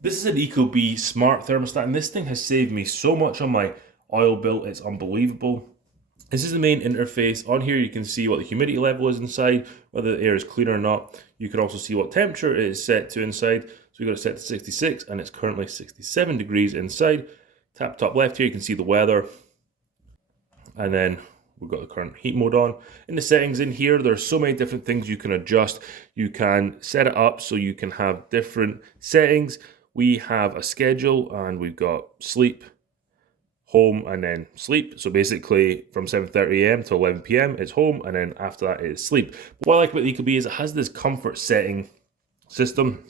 This is an ecobee Smart Thermostat, and this thing has saved me so much on my oil bill. It's unbelievable. This is the main interface. On here you can see what the humidity level is inside, whether the air is clean or not. You can also see what temperature it is set to inside. So we've got it set to 66 and it's currently 67 degrees inside. Tap top left here, you can see the weather. And then we've got the current heat mode on. In the settings in here, there's so many different things you can adjust. You can set it up so you can have different settings. We have a schedule and we've got sleep, home, and then sleep. So basically from 7:30 a.m. to 11 p.m. it's home, and then after that it's sleep. But what I like about the ecobee is it has this comfort setting system.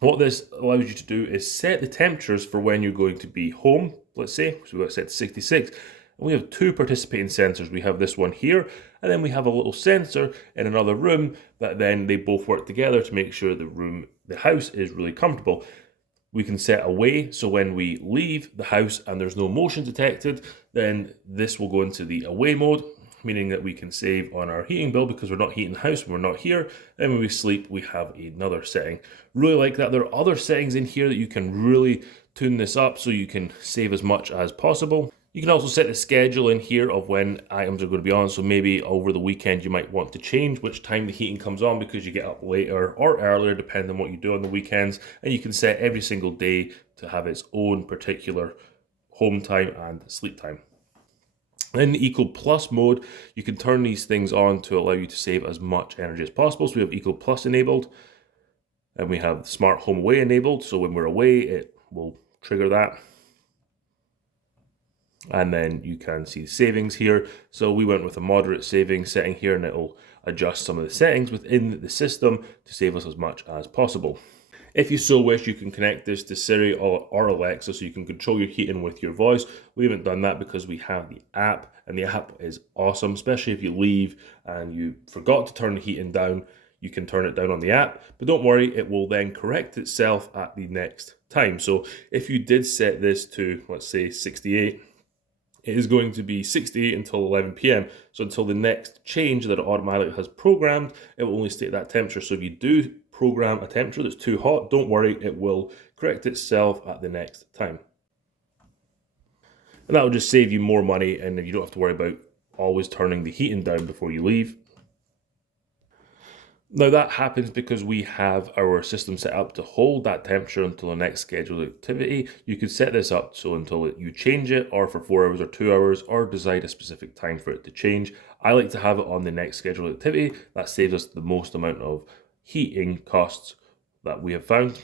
What this allows you to do is set the temperatures for when you're going to be home, let's say. So we've got it set to 66. And we have two participating sensors. We have this one here, and then we have a little sensor in another room that then they both work together to make sure the house is really comfortable. We can set away, so when we leave the house and there's no motion detected, then this will go into the away mode, meaning that we can save on our heating bill because we're not heating the house when we're not here. Then when we sleep, we have another setting. Really like that. There are other settings in here that you can really tune this up so you can save as much as possible. You can also set the schedule in here of when items are going to be on. So maybe over the weekend, you might want to change which time the heating comes on because you get up later or earlier, depending on what you do on the weekends. And you can set every single day to have its own particular home time and sleep time. In the Eco Plus mode, you can turn these things on to allow you to save as much energy as possible. So we have Eco Plus enabled, and we have Smart Home Away enabled. So when we're away, it will trigger that. And then you can see savings here. So we went with a moderate savings setting here, and it'll adjust some of the settings within the system to save us as much as possible. If you so wish, you can connect this to Siri or Alexa so you can control your heating with your voice. We haven't done that because we have the app, and the app is awesome, especially if you leave and you forgot to turn the heating down. You can turn it down on the app, but don't worry, it will then correct itself at the next time. So if you did set this to, let's say, 68, it is going to be 68 until 11 p.m. So until the next change that it automatically has programmed, it will only state that temperature. So if you do program a temperature that's too hot, don't worry, it will correct itself at the next time. And that will just save you more money, and you don't have to worry about always turning the heating down before you leave. Now that happens because we have our system set up to hold that temperature until the next scheduled activity. You could set this up so until you change it, or for 4 hours or 2 hours, or decide a specific time for it to change. I like to have it on the next scheduled activity. That saves us the most amount of heating costs that we have found.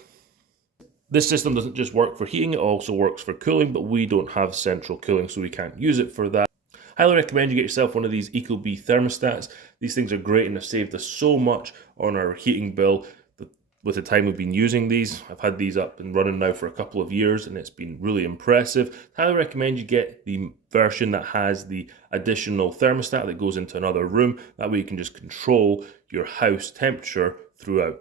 This system doesn't just work for heating, it also works for cooling, but we don't have central cooling, so we can't use it for that. Highly recommend you get yourself one of these ecobee thermostats. These things are great and have saved us so much on our heating bill with the time we've been using these. I've had these up and running now for a couple of years, and it's been really impressive. Highly recommend you get the version that has the additional thermostat that goes into another room. That way you can just control your house temperature throughout.